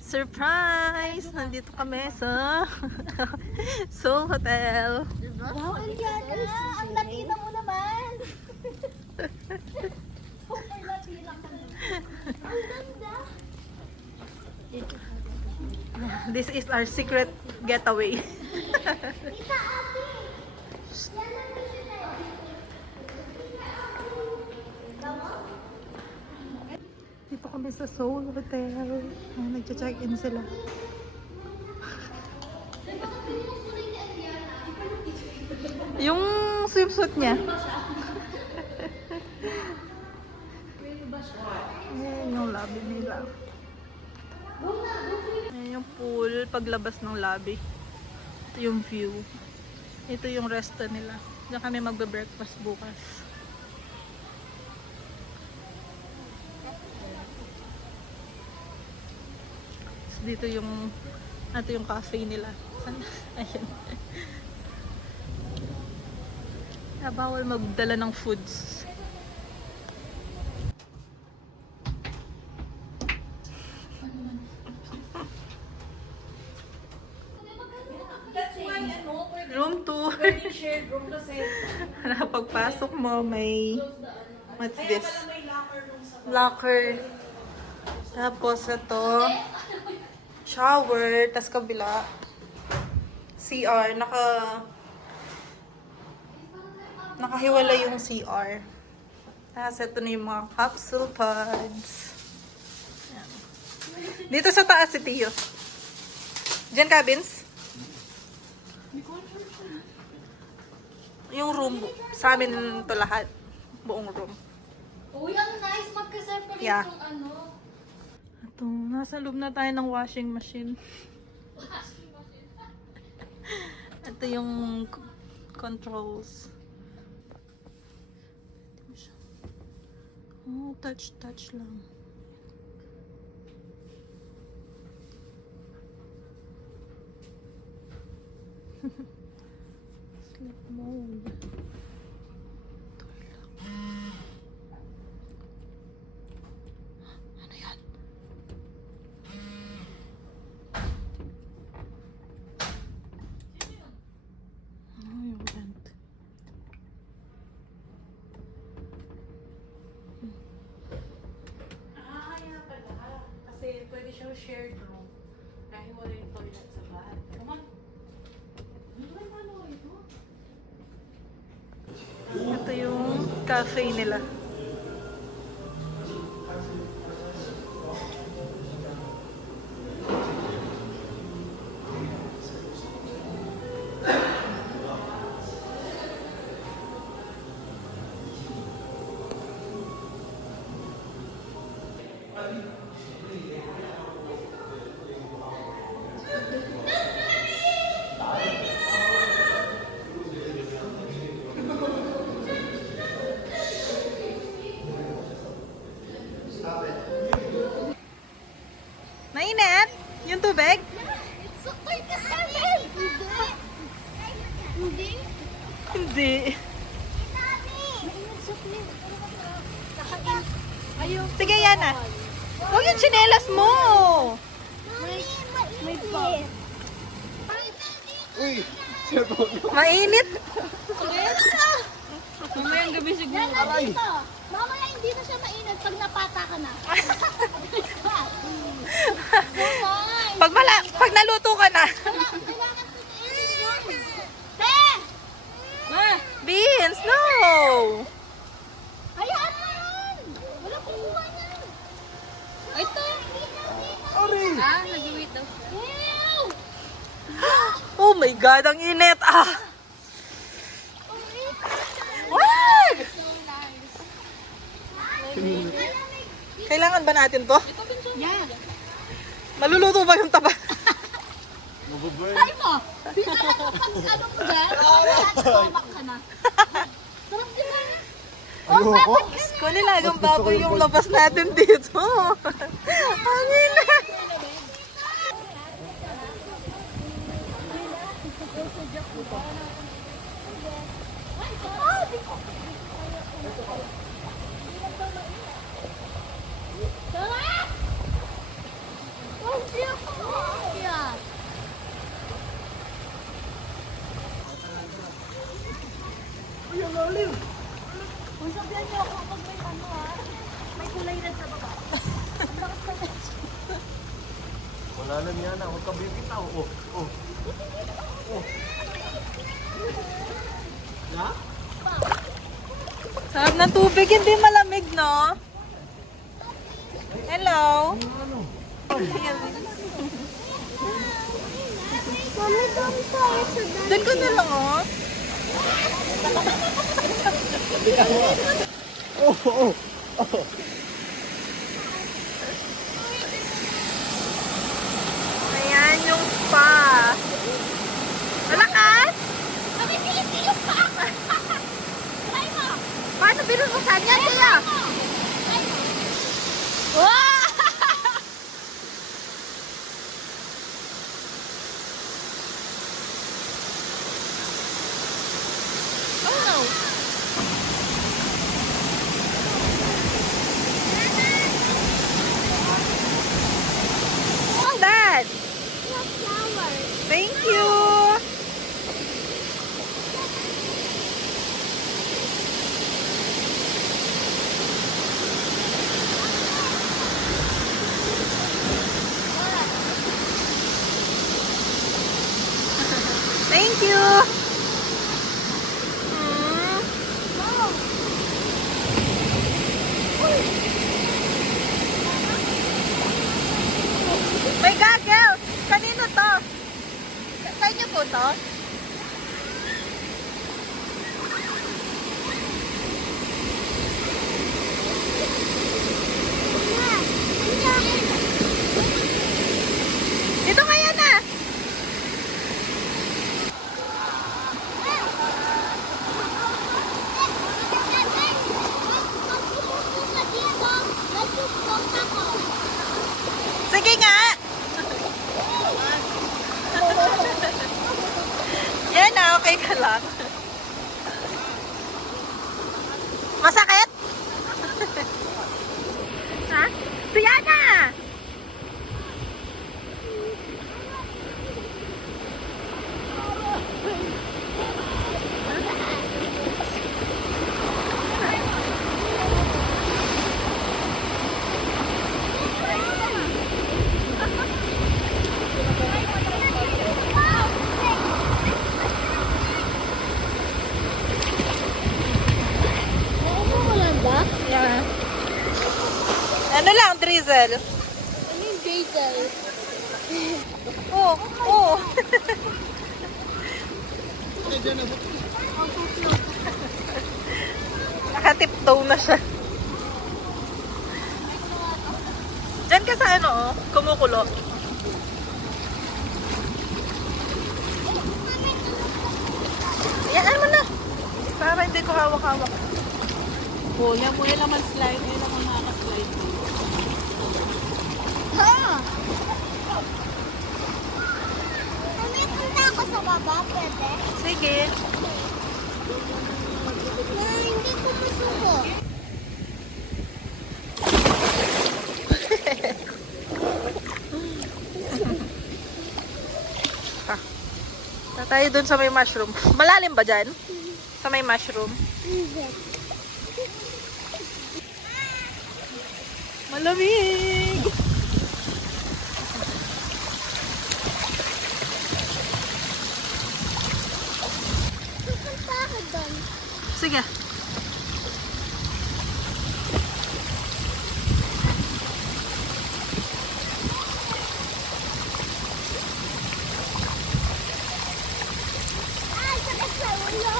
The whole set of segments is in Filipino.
Surprise! Nandito kami sa Seoul Hotel. Wow, Ariana! Ang nakita mo naman! Super natira ka naman. Ang ganda! This is our secret getaway. Tita, ate! Yan ang gusto na yun. Dito kami sa Seoul Hotel. Nag-check-in sila. Yung swimsuit niya. Ayan yung lobby nila. Ayan yung pool paglabas ng lobby. Ito yung view. Ito yung resto nila. Diyan kami magbe-breakfast bukas. Dito yung cafe nila. Ayan. Bawal magdala ng foods. Room 2. Shared room kasi. Pagpasok mo, may what's this? Locker. Tapos ito shower, tas kabila CR, nakahiwala yung CR. Tapos ito na yung mga capsule pods. Ayan. Dito sa taas si Tio. Diyan cabins? Yung room, sa amin to lahat. Buong room. Uy, ang nice magka-separate Yeah. yung ano. Ito, nasa loob na tayo ng washing machine. Ito yung controls. Oh, touch lang. Sleep mode. Ano yan? Ano yung vent? Kaya pala. Kasi pwede siyang shared room. Dahil wala yung toilet sa bahay. Come on. Ano ito? Ito yung cafe nila. Mainit? Yung tubig? It's so cold ka sa amin! Hindi. Hindi. Ayaw. Sige, Yana. Huwag yung tsinelas mo. May bag. Uy! Sagot mo! Mainit. Mamayang gabi siguro. Aray! Mamaya hindi na siya mainit pag napata ka na. So nice! Pag naluto ka na. Kailangan Te! Beans, no. Hayaan mo yun! Wala kukuha niyan. Ito! Aray! Nag-wait daw. Ew! Oh my God, ang init. Wag! Kailangan ba natin to? Yeah. Maluluto ba yung taba? Mabuburn! Try mo! Dito lang kapag ano mo dyan, stomach ka na. Sarap di ba? Ayoko! Kunilagang baboy yung labas natin dito. Ang init. Usapyan niyo ako pag may ano may kulay red sa baba. Ang lakas pa rin. Wala na niya na. Huwag ka bibitaw. Oh, oh. Oh. Na? Sarap ng tubig, hindi malamig, no? Hello? Ayan. Mami, doon tayo sa Doon ko na lang, oh. Oh, oh, oh. Ayan yung spa. Malakas? Mami, silip yung pa! Try mo! Paano binubusan yan, Tia? Try mo! Wow! Oh no. Oh, Dad. Flowers. Thank you. Thank you. Mm. May goggles. Kanino to? Sa inyo po to? Dito kaya na. Sige nga. Yan na, okay ka lang. Masakit? Ha? Tiana! Yeah. Ano lang, drizzle? Ano yung Jaden? Oo, oo. Nakatiptoe na siya. Diyan ka sa ano, oh, kumukulo. Ayan mo na. Para hindi ko hawak-hawak. Oh, yan po yung laman slide. Yung laman nakaka-slide. Ha! Mami, punta ako sa baba, pwede? Sige. Na, hindi ko masuko. Tayo dun sa may mushroom. Malalim ba dyan? Sa may mushroom? Hindi. Malamig! Pupunta ako doon. Sige. Ay, sakit sa ulo.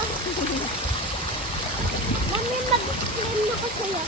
Mami, mag-explain ako sa'yo.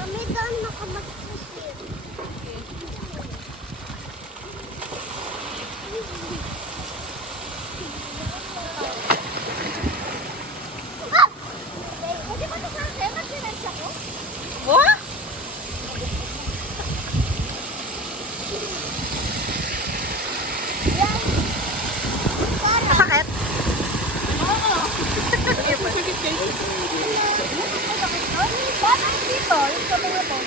Mami, doon ako mag-explain. Bakit dito? Yung sa mga to.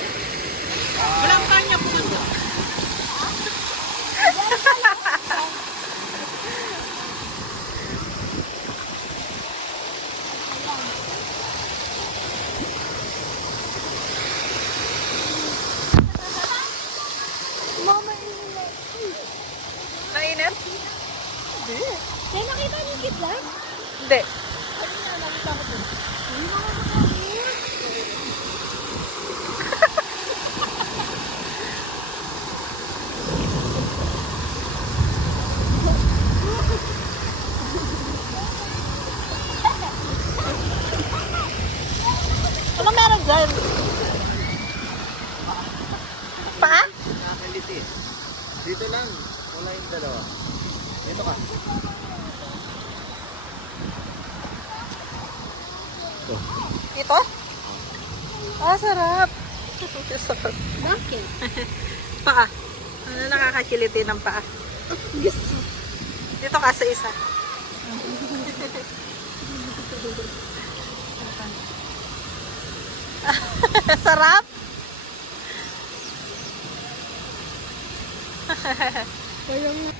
Walang kanya po ito. Mama, ininom. Mainit? Kaya nakita niyo yung kidlat? Hindi. Ano na, nakita ko po. Hindi mo Ano meron dyan? Pa? Nakakaliti. Dito lang. Wala yung dalawa. Dito ka. Ito? Ah, sarap. Sarap. Bakit? Paa. Ano nakakakiliti ng paa? Gusto. Dito ka sa isa. Sarap? Kaya nga.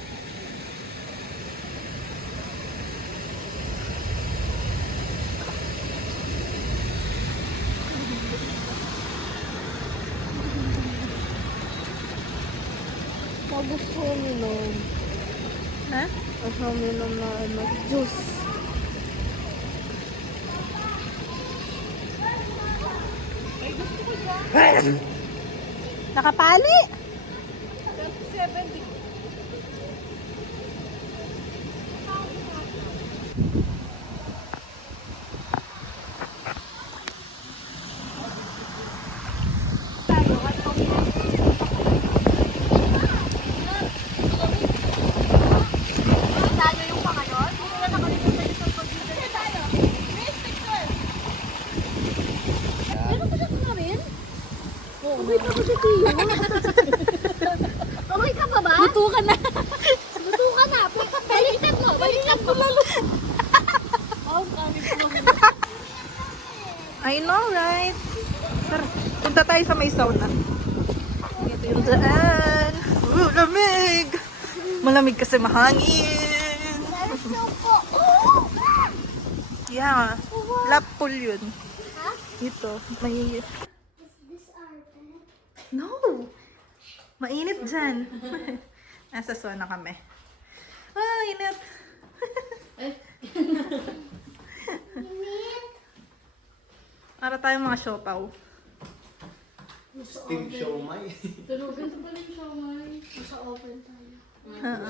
Gusto ko minom. Ha? Gusto ko minom na juice. Nakapali? 27. Okay ka pa ba? Luto ka na. Luto ka na. Baliktad mo. Baliktad mo. I know, right? Tara, punta tayo sa may sauna. Ito yung daan. Lamig! Malamig kasi mahangin. Yeah, lap pool yun. Ha? Dito, may... No! Mainit dyan. Nasa sauna kami. Ah, init. Para tayong mga siopaw. Steam siomay. Tulugan to pala yung siomay. Nasa oven tayo.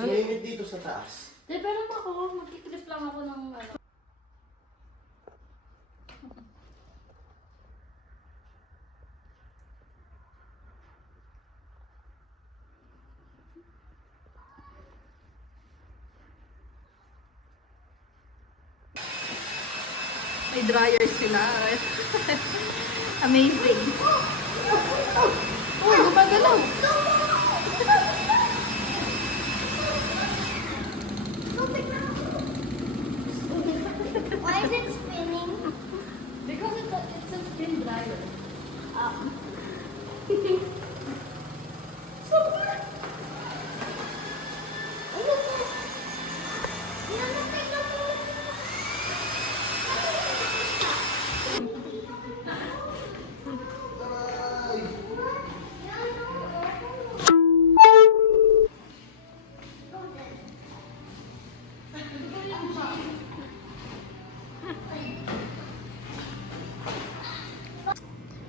Mainit dito sa taas. Pero ako, magkiklip lang ako ng ano. May dryer sila. Amazing. Oh, gumagalaw! Why is it spinning? Because it's a spin dryer.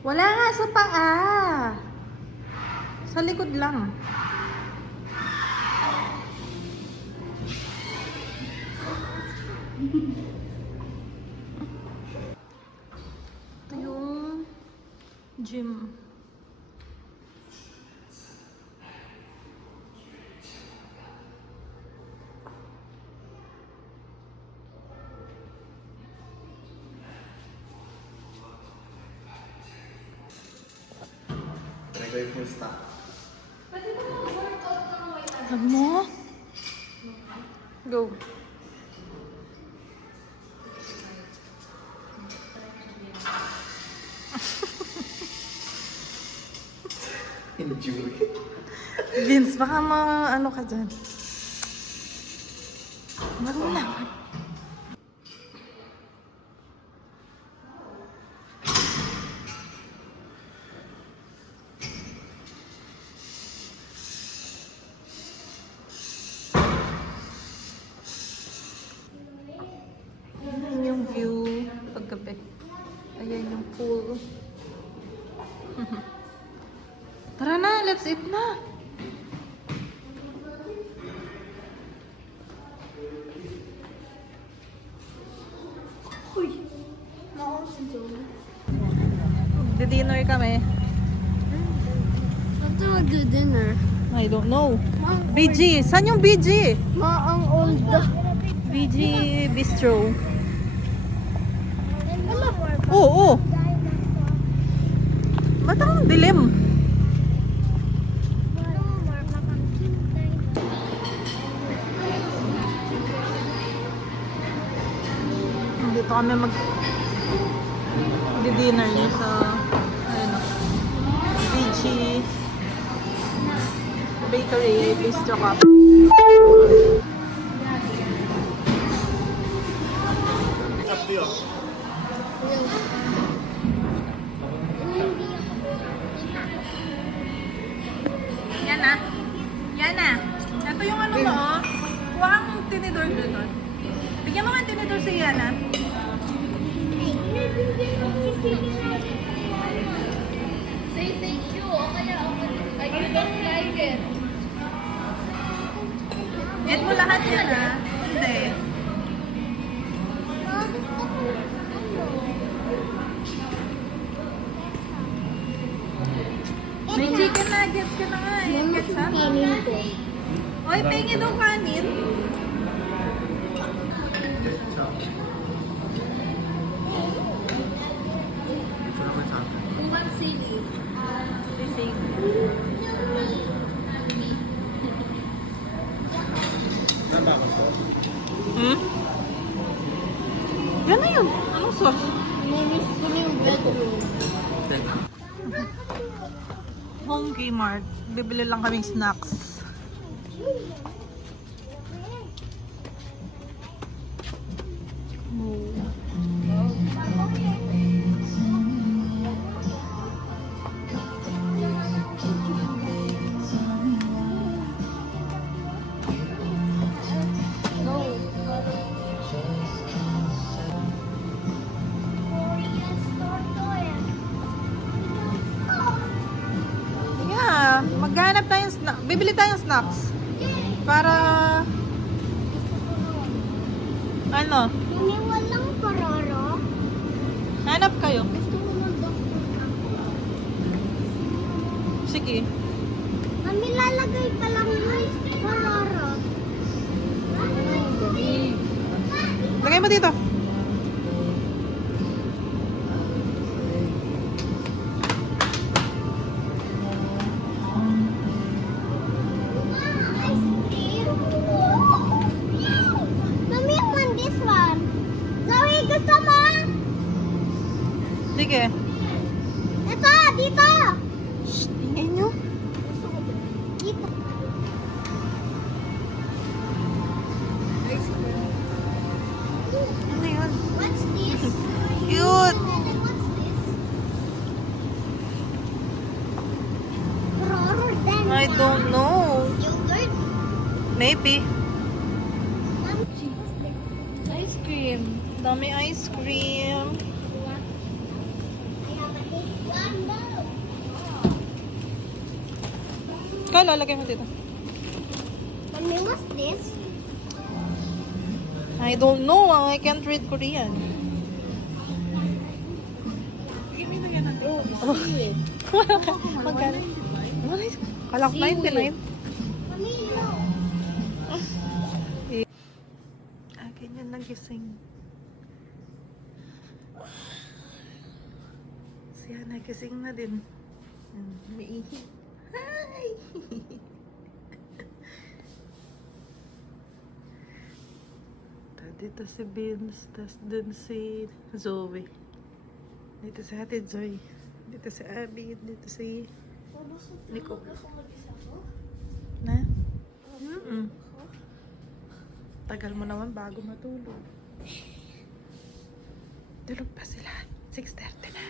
Wala nga sa paa. Sa likod lang. Ito yung gym. Try ko yung stock. Alam mo? Go. Enjoy. Vince, baka ano ka dyan. Marunong. Ayan yung view paggabi. Ayan yung pool. Tara na, let's eat na. Di-dinner kami. After mag-do dinner. I don't know. BG! Saan yung BG? Maang old. BG Bistro. Oo, oo. Ba't ang dilim? Dito kami di-dinner niya sa ano, BG Bakery Bistro Cup. Yan na. Yan na. Ito yung ano mo, oh. Kuha kang tinidor doon. Bigyan mo nga tinidor si Yana. Say thank you. O kaya, I don't like it. Get mo lahat yan, ha? Hindi. May chicken nuggets ka na nga eh. Ketchup. Kanin ko. Oy, pengi daw kanin. Umang sili. Hmm? Yan na yun. Anong sauce? Namiss ko na yung bedroom. Home Kmart. Bibili lang kaming snacks. Yeah, maghanap tayong bibili tayong snacks. Para ano? Mami, walang pararo. Hanap kayo. Gusto ko mag-doctor ako. Sige. Mami, lalagay pa lang yung pararo. Lagay mo dito. Mami, I want this one. Zoe, gusto mo? Sige. Ito, dito. Shh, tingnan nyo. Dito. Ano yun? What's this? Cute. What's this? Pararo then. I don't know. Yogurt. Maybe. Ice cream. Dami ice cream. Ikaw, lalagay mo dito. Mami, what's this? I don't know. I can't read Korean. Oh, seaweed. Magkano? Kala ko 99. Mami, no. Ganyan nagising. Siya nagising na din. Umiihi. Hi! Dito si Vince, tas dun si Zoe. Dito si Ate Joy. Dito si Abby. Dito si Nico. Na? Tagal mo naman bago matulog. Tulog pa sila. 6:30 na.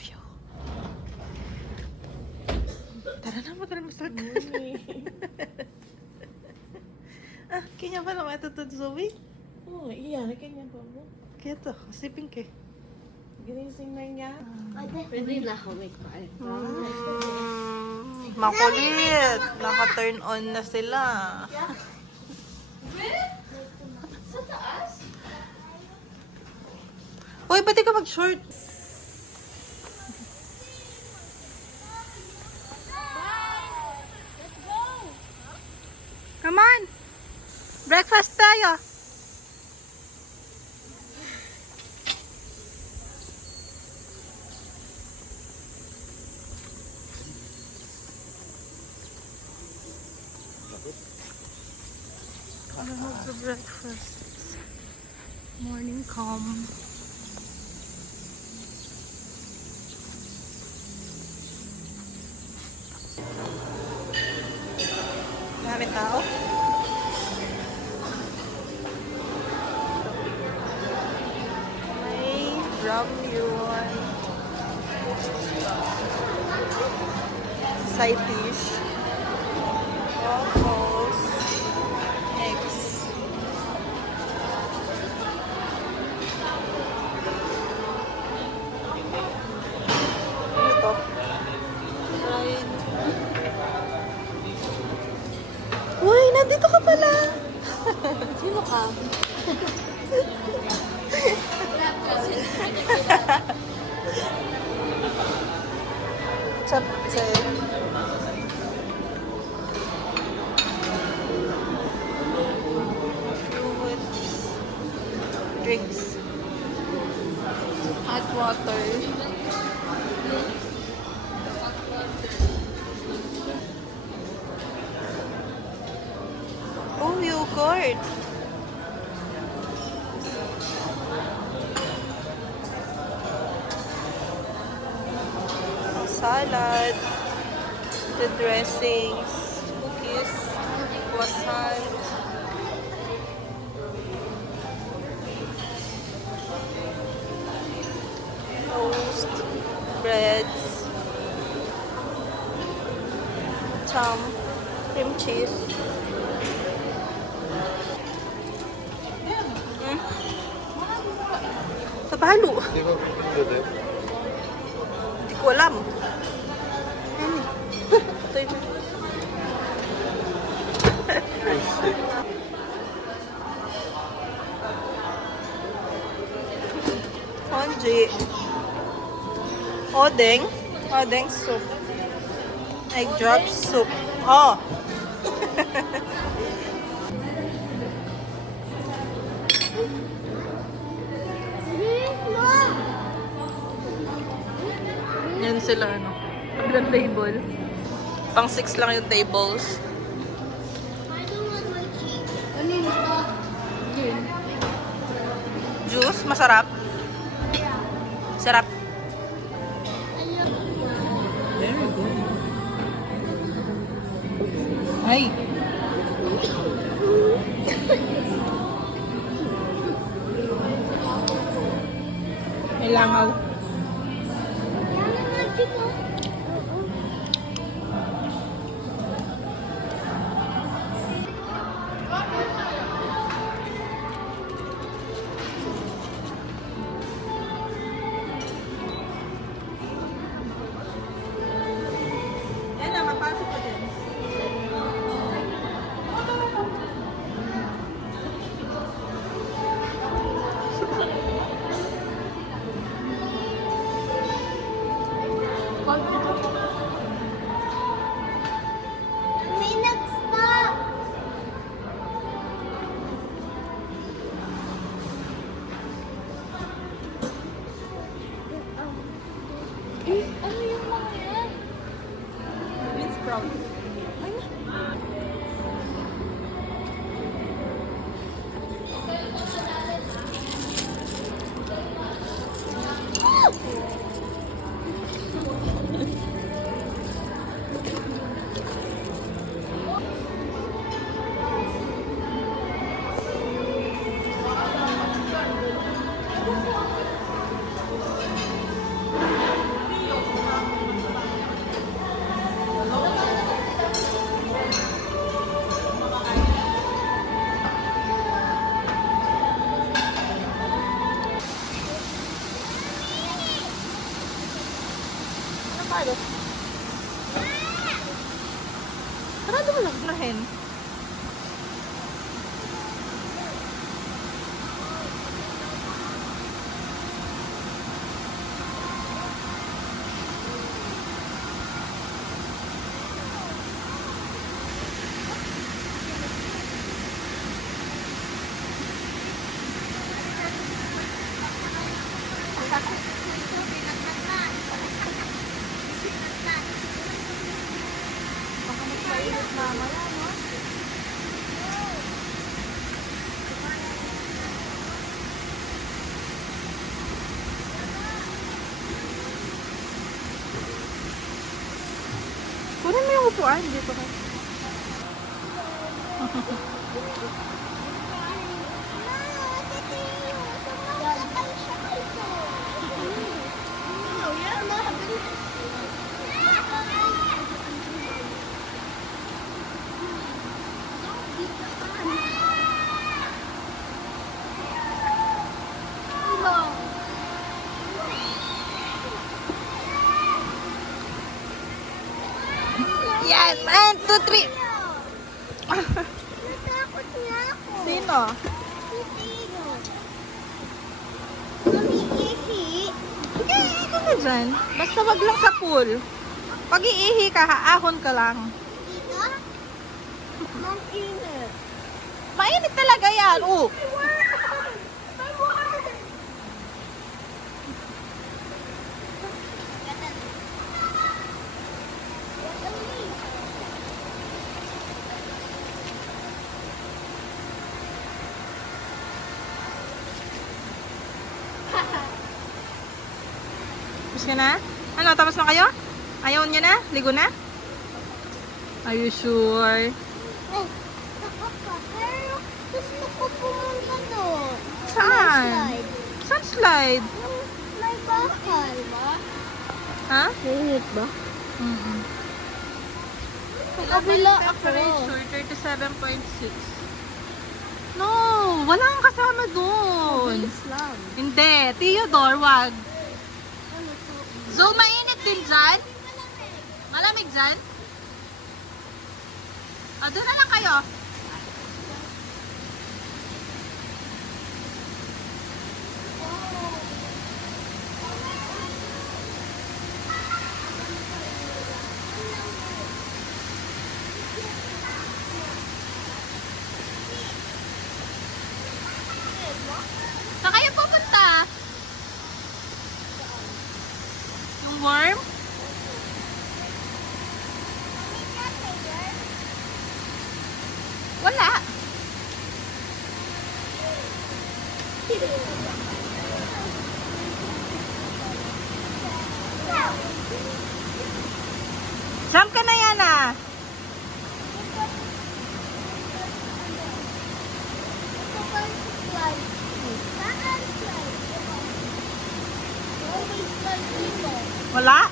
Phew. Tara na, mag-almusal ka. Kanya pa naman ito to Zoe? Oo, iyan. Kanya pa mo. Kaya to, siping ke. Ginising na niya. Pwede na ako mag-call. Makulit. Naka-turn on na sila. Sa taas? Uy, ba't di ka mag-short? Let's go! Come on! Breakfast tayo! Ano mag-breakfast? Morning calm. Dami tao. May ramyun. Side dish. Tapos, eggs. Ano to? Fried. Uy, nandito ka pala! Sino ka? Chapchae. Fruits. Drinks. Hot water. Oh, yogurt. Salad. The dressings. Cookies. Croissant. Toast. Breads. Ham. Cream cheese. Sa palo. Hindi ko pwede. Hindi ko alam. Ano? Ito yun. Konji. Odeng. Odeng soup. Egg drop soup. Oh. Yan sila, ano. Ilang table. Pang 6 lang yung tables. Ano yun ito? Gin. Juice, masarap. Sarap. Ay. May langaw. Yan na, mapasok ko din. May nag-stop! Ano yung mga yan? Bean sprouts. Sarado. Sarado mo lang, Brahen. Baka mas mainit mamaya, no? Kunin mo yung upuan dito ka. Yan! 1, 2, 3! Natakot na ako. Sino? Sino? Mami-ihi. Hindi, ikaw na dyan. Basta wag lang sa pool. Pag iihi ka, haahon ka lang. Dito? Mag-init. Mainit talaga yan. Oh. Tapos ka na? Ano, tapos na kayo? Ayaw niyo na? Ligo na? Are you sure? Pero gusto ko pumunta doon. Saan? Saan slide? May bakal. Ha? Mainit ba? Mm-mm. Sa kabila ako. Temperature, 37.6. No, wala kang kasama doon. Mabilis lang. Hindi, Theodore, wag. Ano to? So, mainit din dyan? Malamig dyan? O, doon na lang kayo. Saan kayo pupunta? Yung worm? Wala. Jump ka na yan ah. Wala.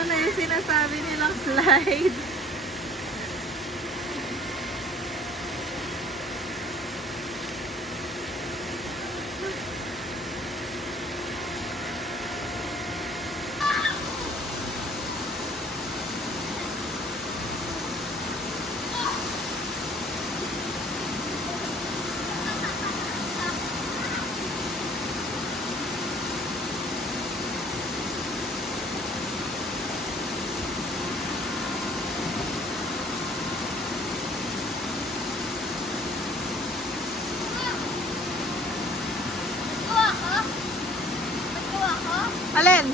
Ano yung sinasabi nilang slide? Alin?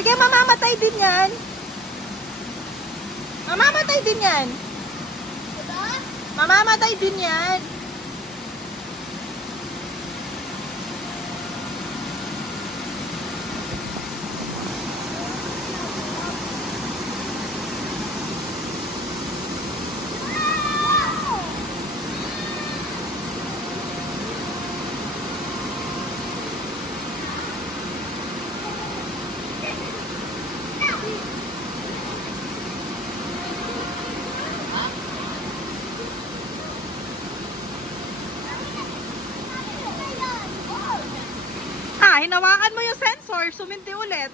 Sige, mamamatay din yan. Mamamatay din yan. Mamamatay din yan. Hinawakan mo yung sensor, suminti ulit.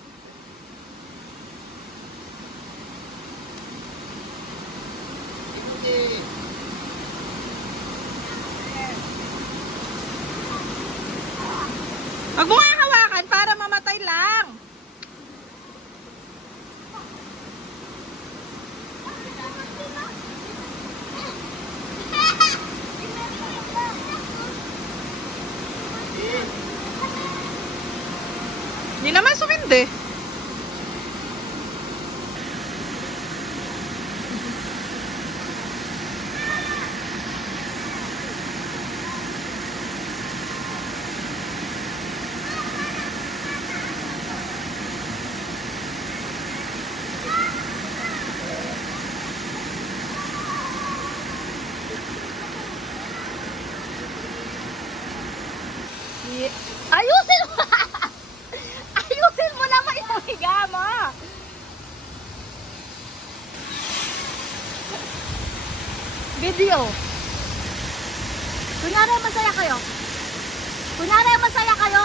Wag mo nga hawakan para mamatay lang. Hindi naman sumindi. Ayusin mo! Ayusin mo naman yung higa mo! Video. Kunyari masaya kayo. Kunyari masaya kayo.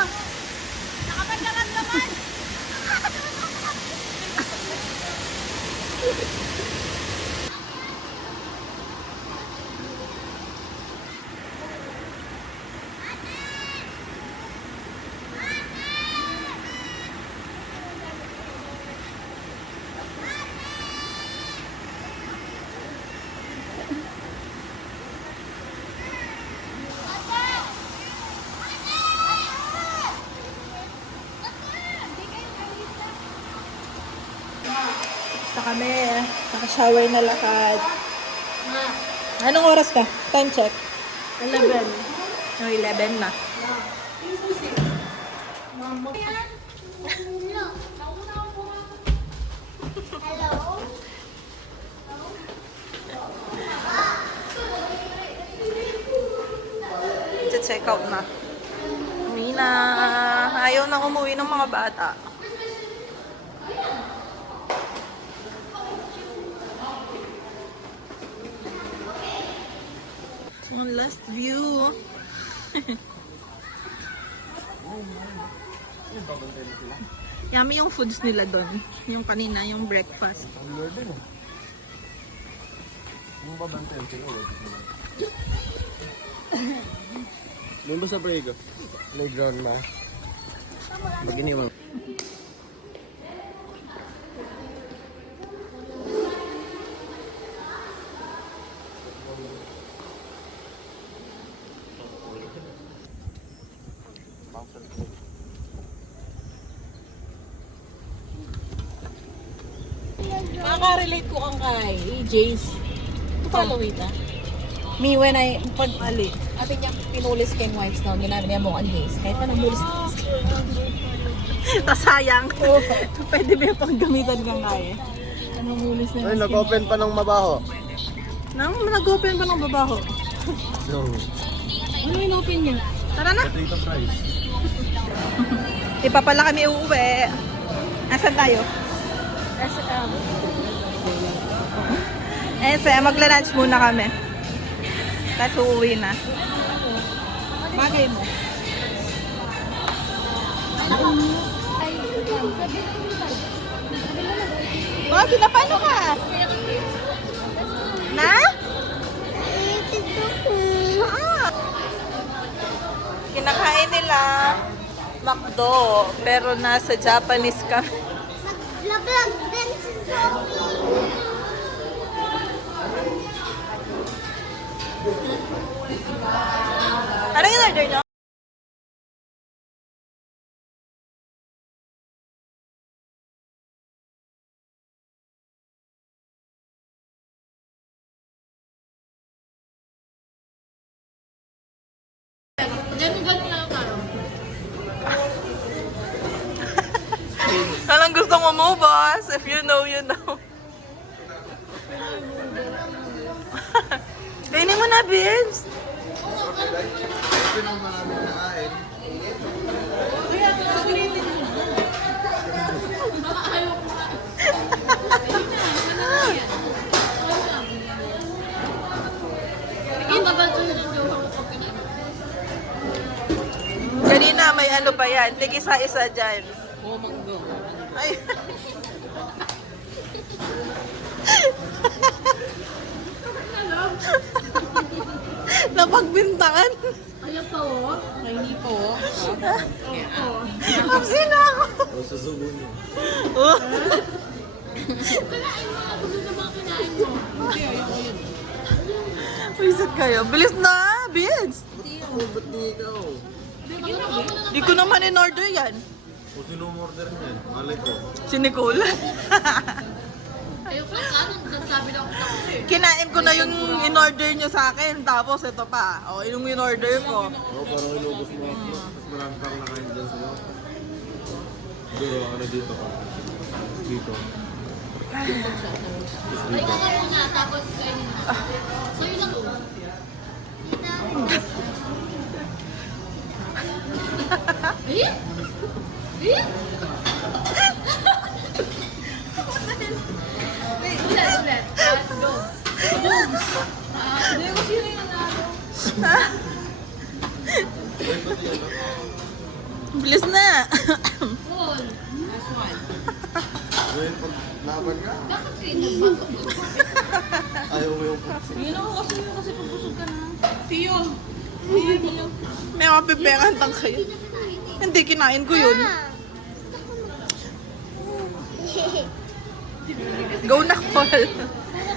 Nakapagkarat naman. Basta kami, naka-shower na lahat. Anong oras na? Time check. 11. No, 11 na. Check out na. Uwi na. Ayaw na umuwi ng mga bata. One last view. Yummy yung foods nila doon. Yung kanina, yung breakfast. Ang lord din eh. Yung babantayan sila ulit. Doon ba sa playground ma? Bagini mo. Makaka-relate ko kang kay Jace. Follow it ah. Me, when I pag-ali. Ate niya, pinulis kay wives na ginamit niya mo ang Jace. Kahit pa namulis na. Tas sayang. Pwede ba yung paggamitan kang kaya? Namulis na. Ay, nag-open pa ng mabaho. Nag-open pa ng babaho. So, Ano yung open niya? Tara na. potato fries. Ipa pala kami uuwi. Nasaan tayo? Magla-lunch muna kami. Tapos uuwi na. Bagay mo. Bakit? Paano ka? Na? Kinakain nila McDo, pero nasa Japanese kami. Nag-vlog din si Sophie. Ano yung order nyo? bango mo, boss. If you know, you know. Kainin mo na, Vince. Ang babal ko yung jowa ko pag kinain. Kanina, may ano pa yan. Tig isa-isa dyan. Ay. Napagbintangan. Ayaw pa oh. Hindi po. Kapsi na ako. O, susubo niyo. Oh. Kinain mo ako dun sa mga kinain mo. Hindi, ayoko yun. Wisit kayo. Bilis na, Vince. Oh, ba't di ikaw? Ginawa ko na Di ko naman in-order yan. O, sino umorder niyan? Malay ko. Si Nicole. Ayaw ko lang kanon. Nagsabi lang ako sa kasi. Kinain ko na yung in-order nyo sa akin. Tapos ito pa. O, yung in-order ko. Oo, parang inubos mo ako. Mas marami pa akong nakain dyan sa'yo. Hindi, ano dito pa. Dito. Ay, ka muna. Tapos kainin mo. So, yun lang. Eh? Eh? Ulit. Let's go. Hindi ko sila yung nanalo. Bilis na. Cool. Last one. Ngayon, pag laban ka, Bakit kayo nagbago? ayaw mo yung Yun ako kasi pagpusog ka na. Tiyo. Tiyo. May mapipekan tang kayo. Hindi, kinain ko yun. Go na, Col.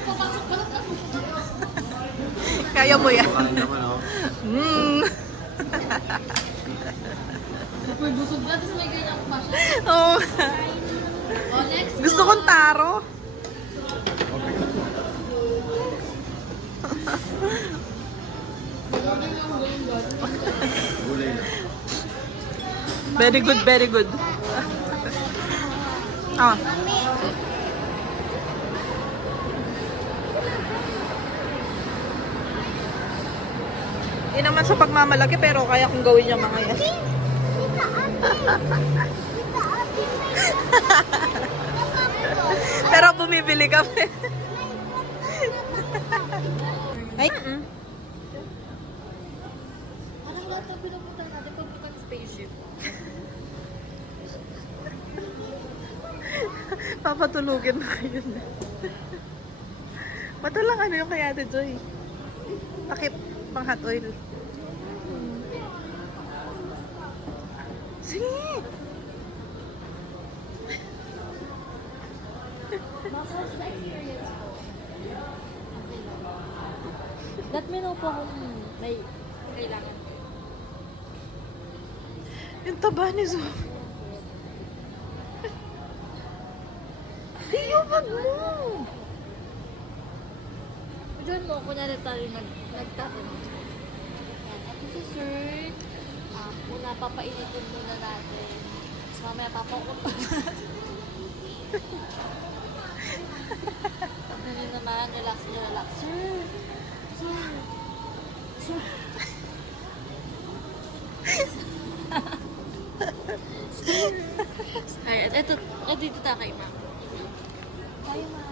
Papasok pa lang ako. Kaya mo yan. kain naman ako. Super busog na. Tapos may ganyan pa siya. Oh. Oh, next. Gusto kong taro. Gulay na. Very good, very good. Ah. Hindi naman sa pagmamalaki pero kaya kong gawin yung mga yan. Pero bumibili kami. Ay, Parang lahat ng pinupunta natin pagpunta ng spaceship. papatulugin na kayo na. Ba't lang ano yung kay Ate Joy? Takip pang hot oil. Sige! How's the experience po? Let me know po kung may kailangan. Yung taba ni Zoe. Tiyo, wag mo! Diyan mo, kunyari tayo nagtatanong. Yan, ito si Sir. Una, papainitin muna natin. Tapos mamaya papakutan natin. Ano naman, relax na relax. Sir! Sir! Sir! Alright, ito dito tayo kay Ma. Hi, Ma.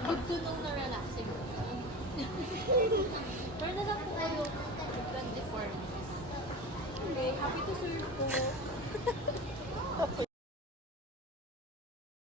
Good to know na relaxing. Turn na lang po kayo. 24 minutes. Okay, happy to serve po.